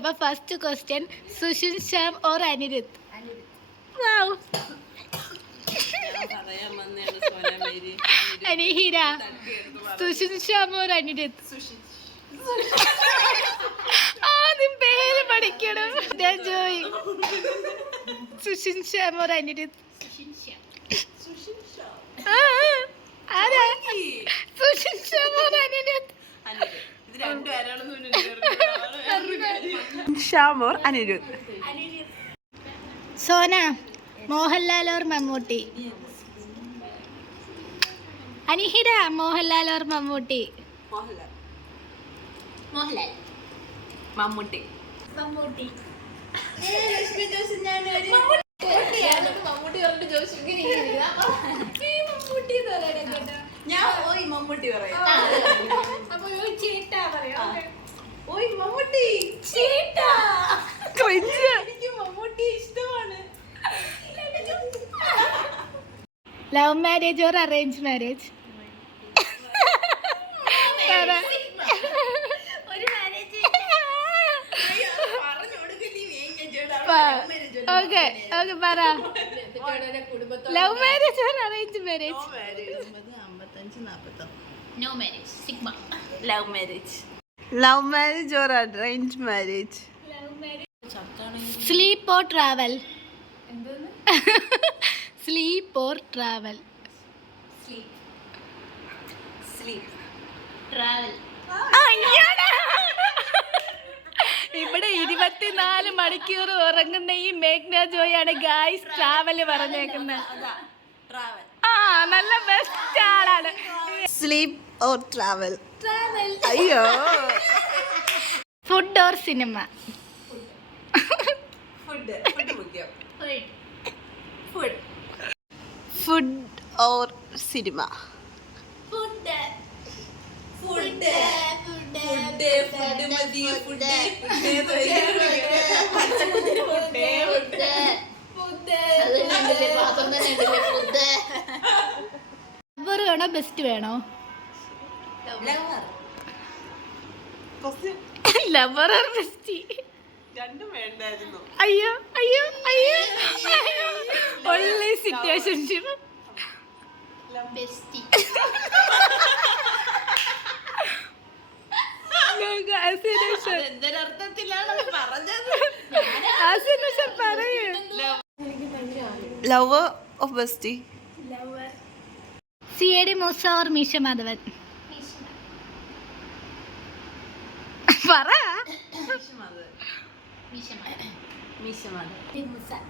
അപ്പൊ first question Sushin Shyam or Anirudh? Wow. Anihira Sushin Shyam or Anirudh? ആദ്യം പേര് പഠിക്കണം. ജോയ് സുഷിൻ ശ്യാം ഓർ അനിരുദ്ധ്? ആരാ Sushin Shyam or Anirudh? Shyam or Anirudh? Sona Mohanlal or Mammootty? Anihira Mohanlal or Mammootty? Mohanlal. Mammootty. Mammootty. ഞാൻ ഓയ് മമ്മൂട്ടി പറയാം. ഓയ് മമ്മൂട്ടി. എനിക്ക് മമ്മൂട്ടി ഇഷ്ടമാണ്. Love marriage or arrange marriage? Okay okay പറ. Love marriage or arrange marriage? No marriage. Sigma. Love marriage. Love marriage or arrange marriage? Sleep or travel? Sleep or travel? Sleep. Travel. ഇവിടെ 24 മണിക്കൂർ ഉറങ്ങുന്ന ഈ മേഘ്ന ജോയ് ആണ് ഗായ്സ് ട്രാവല് പറഞ്ഞേക്കുന്നത്. ആ നല്ല best ആളാണ്. Sleep or travel? ട്രാവൽ. അയ്യോ. Food or cinema? Food. Food മുഖ്യം. Food. Food or cinema? Food. Food. Food മതി. ഫുഡ്. ലവർ വേണോ ബെസ്റ്റ് വേണോ? Lover or bestie? രണ്ടും വേണ്ടായിരുന്നു. അയ്യോ അയ്യോ അയ്യോ only situationship. Bestie. Love of bestie? CID Moosa or Meesha Madhavan? പറ. മീശ മാധവൻ.